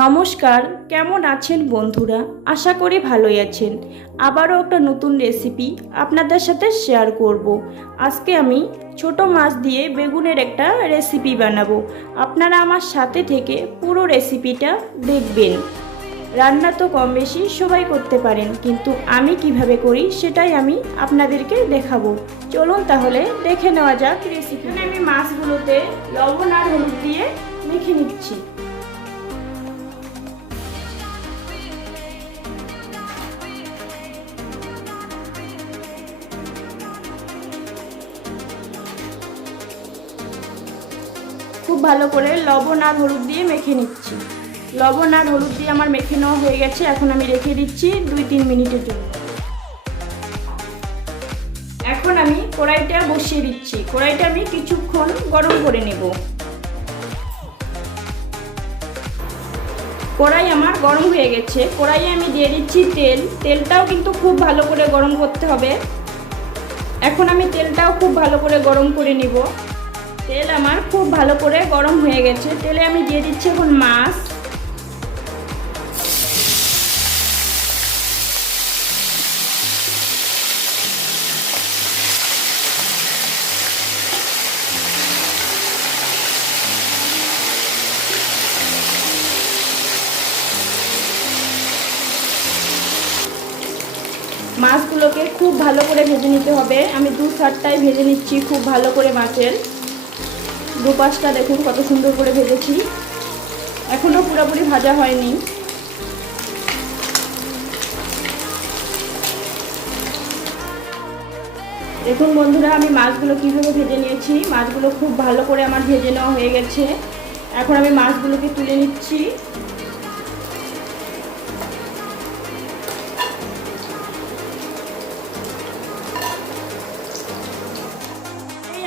নমস্কার, কেমন আছেন বন্ধুরা? আশা করি ভালোই আছেন। আবারও একটা নতুন রেসিপি আপনাদের সাথে শেয়ার করব। আজকে আমি ছোট মাছ দিয়ে বেগুনের একটা রেসিপি বানাবো। আপনারা আমার সাথে থেকে পুরো রেসিপিটা দেখবেন। রান্না তো কম বেশি সবাই করতে পারেন, কিন্তু আমি কিভাবে করি সেটাই আমি আপনাদেরকে দেখাবো। চলুন তাহলে দেখে নেওয়া যাক রেসিপি। আমি মাছগুলোতে লবণ আর হলুদ দিয়ে মেখে নিচ্ছি। খুব ভালো করে লবণ আর হলুদ দিয়ে মেখে নিচ্ছি। লবণ আর হলুদ দিয়ে আমার মেখে নেওয়া হয়ে গেছে। এখন আমি রেখে দিচ্ছি 2-3 মিনিটের জন্য। এখন আমি কড়াইটা বসিয়ে দিচ্ছি। কড়াইটা আমি কিছুক্ষণ গরম করে নেব। কড়াই আমার গরম হয়ে গেছে। কড়াইয়ে আমি দিয়ে দিচ্ছি তেল। তেলটাও কিন্তু খুব ভালো করে গরম করতে হবে। এখন আমি তেলটাও খুব ভালো করে গরম করে নেব। তেল আমার খুব ভালো করে গরম হয়ে গেছে। তেলে আমি দিয়ে দিচ্ছি এখন মাছ। মাছগুলোকে খুব ভালো করে ভেজে নিতে হবে। আমি 2-3টায় ভেজে নিচ্ছি খুব ভালো করে মাছের দুপাশটা। দেখুন কত সুন্দর করে ভেজেছি। এখনো পুরোপুরি ভাজা হয়নি। দেখুন বন্ধুরা, আমি মাছগুলো কীভাবে ভেজে নিয়েছি। মাছগুলো খুব ভালো করে আমার ভেজে নেওয়া হয়ে গেছে। এখন আমি মাছগুলোকে তুলে নিচ্ছি।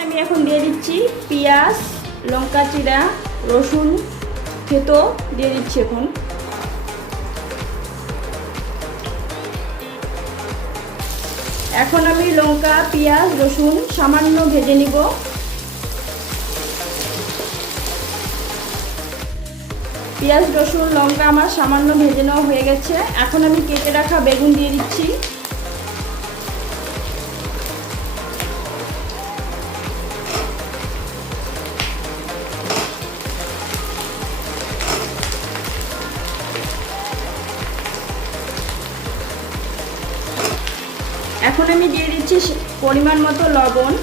আমি এখন দিয়ে দিচ্ছি পেঁয়াজ, লঙ্কা চিরা, রসুন থেতো দিয়ে দিচ্ছি। এখন আমি লঙ্কা, পেঁয়াজ, রসুন সামান্য ভেজে নিব। পেঁয়াজ, রসুন, লঙ্কা আমার সামান্য ভেজে নেওয়া হয়ে গেছে। এখন আমি কেটে রাখা বেগুন দিয়ে দিচ্ছি। এখন আমি দিয়ে দিচ্ছি পরিমাণ মতো লবণ।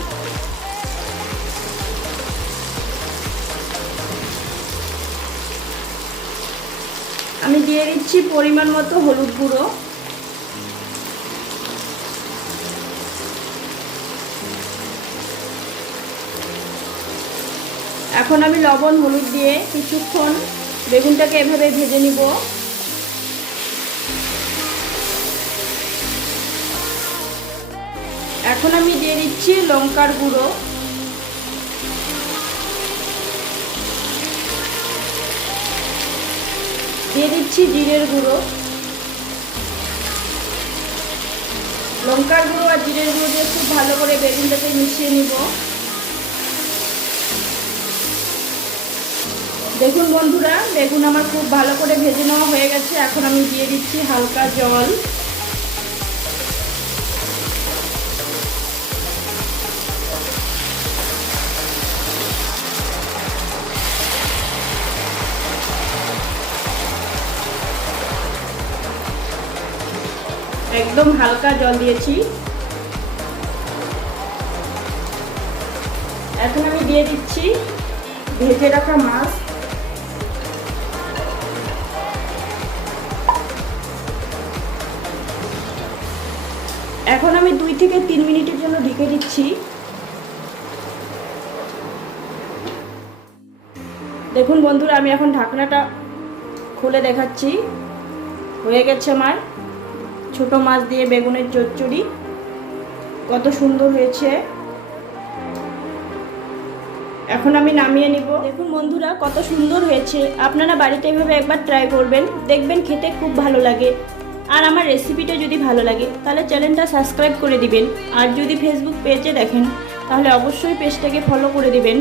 আমি দিয়ে দিচ্ছি পরিমাণ মতো হলুদ গুঁড়ো। এখন আমি লবণ হলুদ দিয়ে কিছুক্ষণ বেগুনটাকে এভাবে ভেজে নিব। এখন আমি দিয়ে দিচ্ছি লঙ্কার গুঁড়ো। দিয়ে দিচ্ছি জিরের গুঁড়ো। লঙ্কার গুঁড়ো আর জিরের গুঁড়ো দিয়ে খুব ভালো করে বেগুনটাকে মিশিয়ে নিব। দেখুন বন্ধুরা, বেগুন আমার খুব ভালো করে ভেজে নেওয়া হয়ে গেছে। এখন আমি দিয়ে দিচ্ছি হালকা জল। একদম হালকা জল দিয়েছি। এখন আমি দিয়ে দিচ্ছি ভেজে রাখা মাছ। এখন আমি 2-3 মিনিটের জন্য ঢেকে দিচ্ছি। দেখুন বন্ধুরা, আমি এখন ঢাকনাটা খুলে দেখাচ্ছি। হয়ে গেছে আমার ছোট মাছ দিয়ে বেগুনের চচ্চড়ি। কত সুন্দর হয়েছে। এখন আমি নামিয়ে নিব। দেখুন বন্ধুরা, কত সুন্দর হয়েছে। আপনারা বাড়িতে এভাবে একবার ট্রাই করবেন, দেখবেন খেতে খুব ভালো লাগে। আর আমার রেসিপিটা যদি ভালো লাগে তাহলে চ্যানেলটা সাবস্ক্রাইব করে দিবেন। আর যদি ফেসবুক পেজে দেখেন তাহলে অবশ্যই পেজটাকে ফলো করে দিবেন।